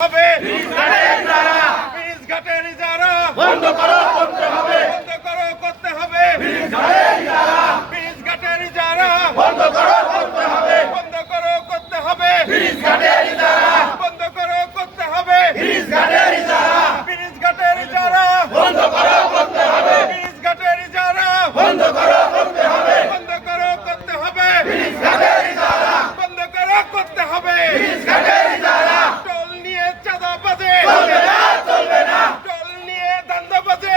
হবে ব্রিজ ঘাটের ইজারা বন্ধ করো করতে হবে ব্রিজ ঘাটের ইজারা বন্ধ করো করতে হবে ব্রিজ ঘাটের ইজারা বন্ধ করো করতে হবে ব্রিজ ঘাটের ইজারা বন্ধ করো করতে হবে ব্রিজ ঘাটের ইজারা বন্ধ করো করতে হবে ব্রিজ ঘাটের ইজারা বন্ধ করো করতে হবে ব্রিজ ঘাটের ইজারা টোল নিয়ে চাঁদা বাজে চলবে না টোল নিয়ে দান্দা বাজে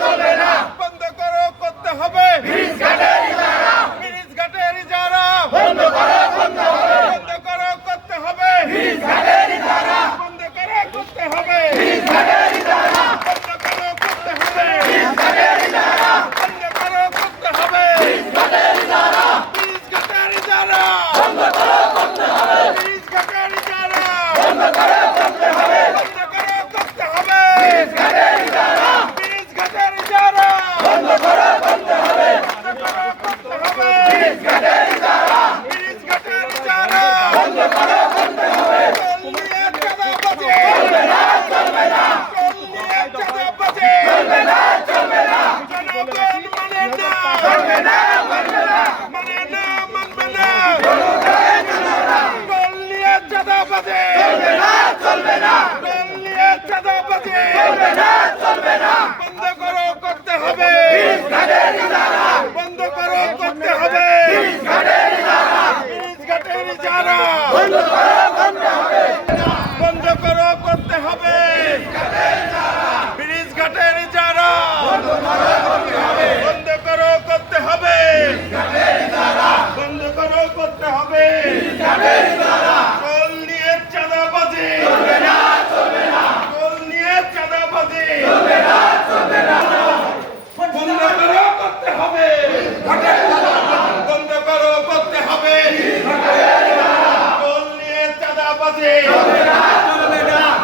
চলবে না বন্ধ করো করতে হবে ব্রিজ ঘাটের ইজারা বন্ধ করো করতে হবে ব্রিজ ঘাটের ইজারা বন্ধ করো করতে হবে ব্রিজ ঘাটের ইজারা বন্ধ করো করতে হবে ব্রিজ ঘাটের ইজারা বন্ধ করো করতে হবে ব্রিজ ঘাটের ইজারা বন্ধ করো করতে হবে ব্রিজ ঘাটের ইজারা বন্ধ করো করতে হবে ব্রিজ ঘাটের ইজারা বন্ধ করো করতে হবে ব্রিজ ঘাটের ইজারা বন্ধ করো করতে হবে চলবে না জনগণ মানে না টোল নিয়ে চাঁদা বাজে চলবে না বন্ধ করো করতে হবে বন্ধ করো করতে হবে ব্রিজ ঘাটের ইজারা বন্ধ করো করতে হবে ব্রিজ ঘাটের ইজারা বন্ধ করো করতে হবে বন্ধ করো করতে হবে টোল নিয়ে চাঁদা বাজে বন্ধ করো করতে হবে টোল নিয়ে চাঁদা বাজে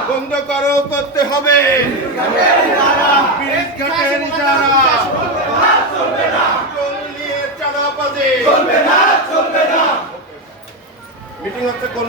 বন্ধ করো করতে হবে ব্রিজ ঘাটের ইজারা টোল নিয়ে চাঁদা বাজে মিটিং হচ্ছে কোন